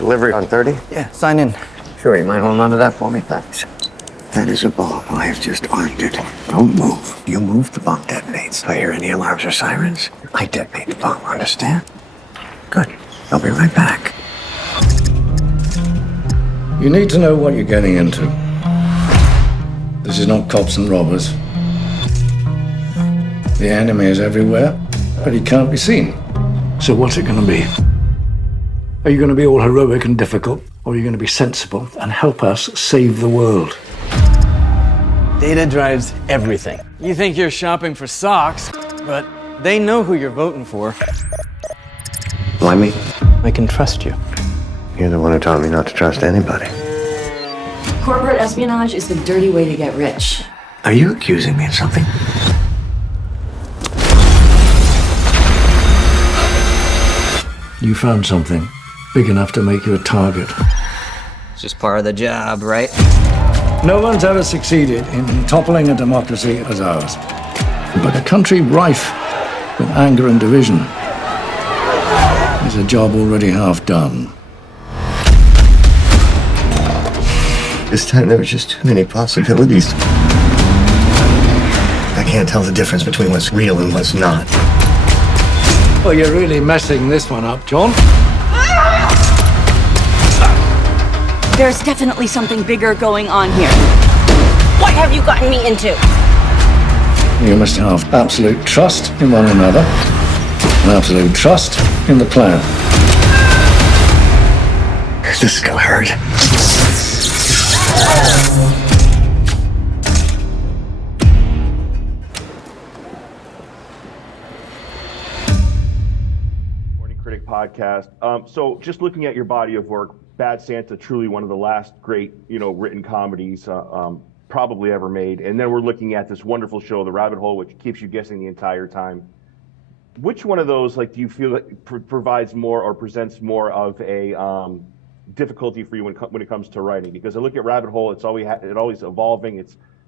Delivery on 30? Yeah, sign in. Sure, you mind holding on to that for me? Thanks. That is a bomb. I have just armed it. Don't move. You move, the bomb detonates. If I hear any alarms or sirens, I detonate the bomb, understand? Good. I'll be right back. You need to know what you're getting into. This is not cops and robbers. The enemy is everywhere, but he can't be seen. So what's it going to be? Are you going to be all heroic and difficult, or are you going to be sensible and help us save the world? Data drives everything. You think you're shopping for socks, but they know who you're voting for. Why me? I can trust you. You're the one who taught me not to trust anybody. Corporate espionage is the dirty way to get rich. Are you accusing me of something? You found something big enough to make you a target. It's just part of the job, right? No one's ever succeeded in toppling a democracy as ours. But a country rife with anger and division is a job already half done. This time there were just too many possibilities. I can't tell the difference between what's real and what's not. Well, you're really messing this one up, John. There's definitely something bigger going on here. What have you gotten me into? You must have absolute trust in one another and absolute trust in the plan. This is gonna hurt. Morning Critic Podcast. So just looking at your body of work, Bad Santa, truly one of the last great, written comedies probably ever made. And then we're looking at this wonderful show, The Rabbit Hole, which keeps you guessing the entire time. Which one of those, do you feel that provides more or presents more of a difficulty for you when it comes to writing? Because I look at Rabbit Hole, it's always evolving.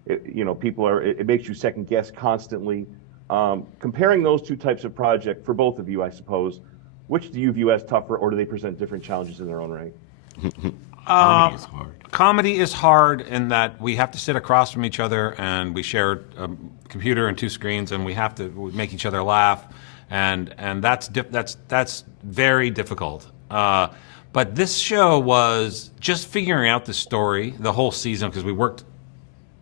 It makes you second guess constantly. Comparing those two types of project for both of you, I suppose, which do you view as tougher, or do they present different challenges in their own right? Comedy is hard. Comedy is hard in that we have to sit across from each other and we share a computer and two screens, and we make each other laugh, and that's very difficult. But this show was just figuring out the story, the whole season, because we worked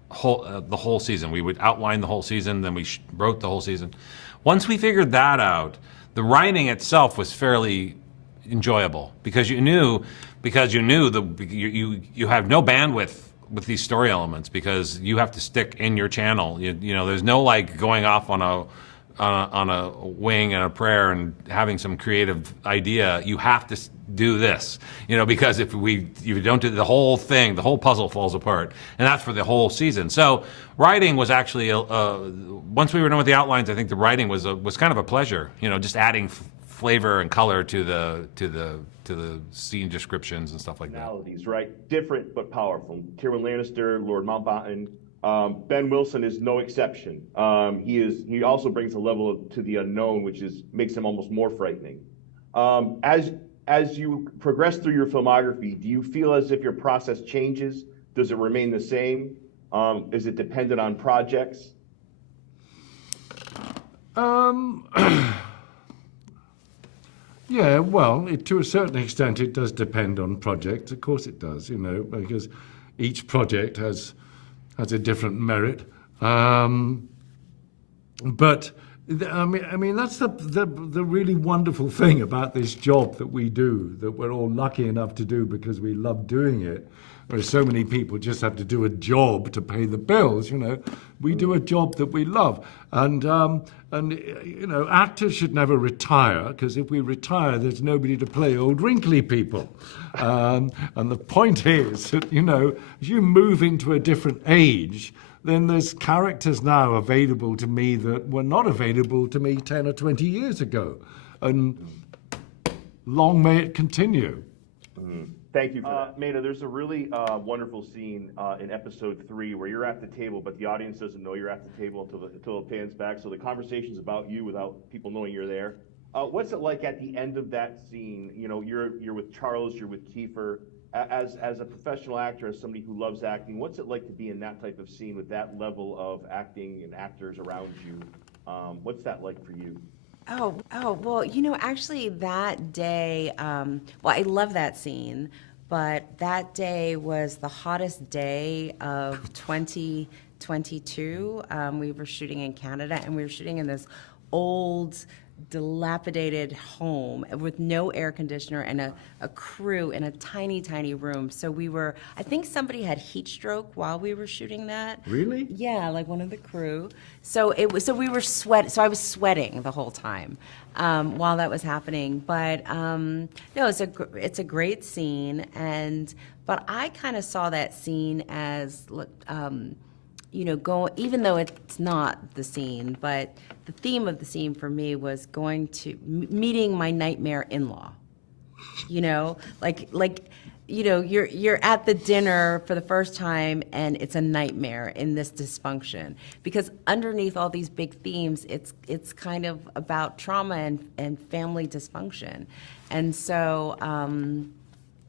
the whole season. We would outline the whole season, then we wrote the whole season. Once we figured that out, the writing itself was fairly enjoyable because you knew you have no bandwidth with these story elements because you have to stick in your channel. There's no going off on a wing and a prayer and having some creative idea. You have to do this, because if you don't do the whole thing, the whole puzzle falls apart, and that's for the whole season. So writing was actually once we were done with the outlines, I think the writing was kind of a pleasure. Just adding flavor and color to the scene descriptions and stuff like that. Right, different but powerful. Tywin Lannister, Lord Mountbatten. Ben Wilson is no exception. He also brings a level to the unknown, which makes him almost more frightening. As you progress through your filmography, do you feel as if your process changes? Does it remain the same? Is it dependent on projects? Yeah, well, to a certain extent, it does depend on projects. Of course, it does. Because each project has a different merit. But I mean, that's the really wonderful thing about this job that we do, that we're all lucky enough to do because we love doing it. Whereas so many people just have to do a job to pay the bills. We do a job that we love, and actors should never retire, because if we retire, there's nobody to play old wrinkly people. And the point is that as you move into a different age, then there's characters now available to me that were not available to me 10 or 20 years ago. And long may it continue. Thank you for that. Maida, there's a really wonderful scene in episode 3 where you're at the table, but the audience doesn't know you're at the table until it pans back. So the conversation's about you without people knowing you're there. What's it like at the end of that scene? You know, you're with Charles, you're with Kiefer. As a professional actor, as somebody who loves acting, what's it like to be in that type of scene with that level of acting and actors around you? What's that like for you? Well, you know, actually that day, well, I love that scene, but that day was the hottest day of 2022. We were shooting in Canada, and we were shooting in this old, dilapidated home with no air conditioner and a crew in a tiny, tiny room. So we were, I think somebody had heat stroke while we were shooting that. Really? Yeah, like one of the crew. So so we were so I was sweating the whole time while that was happening. But no, it's a great scene, but I kind of saw that scene as you know, even though it's not the scene, but the theme of the scene for me was going to meeting my nightmare in-law. You know, like you know, you're at the dinner for the first time and it's a nightmare in this dysfunction, because underneath all these big themes, it's kind of about trauma and family dysfunction. And so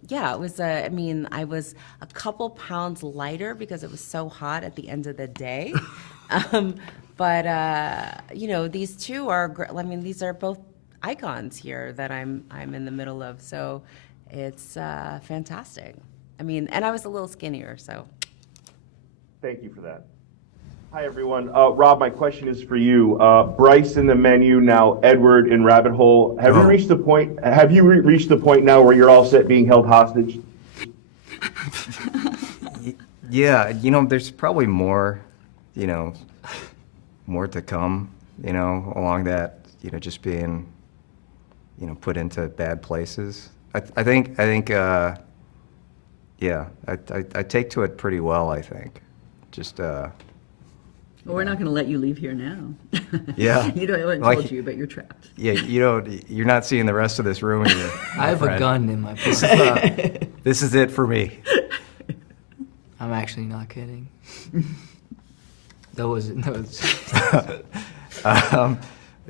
yeah, it was I mean, I was a couple pounds lighter because it was so hot at the end of the day. But you know, these two are, I mean, these are both icons here that I'm in the middle of. So it's fantastic. I mean, and I was a little skinnier, so. Thank you for that. Hi, everyone. Rob, my question is for you. Bryce in the menu, now Edward in Rabbit Hole. Have you reached the point? Have you reached the point now where you're all set being held hostage? Yeah, you know, there's probably more, you know, more to come, you know, along that, you know, just being, you know, put into bad places. I think, yeah, I take to it pretty well, I think. Just, Well, we're not going to let you leave here now. Yeah. You don't, I haven't Like- told you, but you're trapped. yeah, you know, you're not seeing the rest of this room here. I have a gun in my pocket. This is it for me. I'm actually not kidding. That was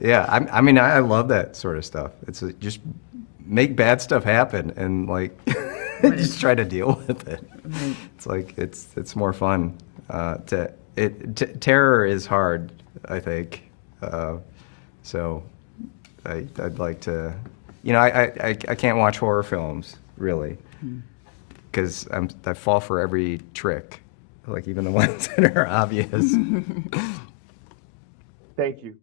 Yeah, I mean, I love that sort of stuff. It's just make bad stuff happen and like just try to deal with it. Right. It's like it's more fun. Terror is hard, I think. So I'd like to, you know, I can't watch horror films really because I fall for every trick, like even the ones that are obvious. Thank you.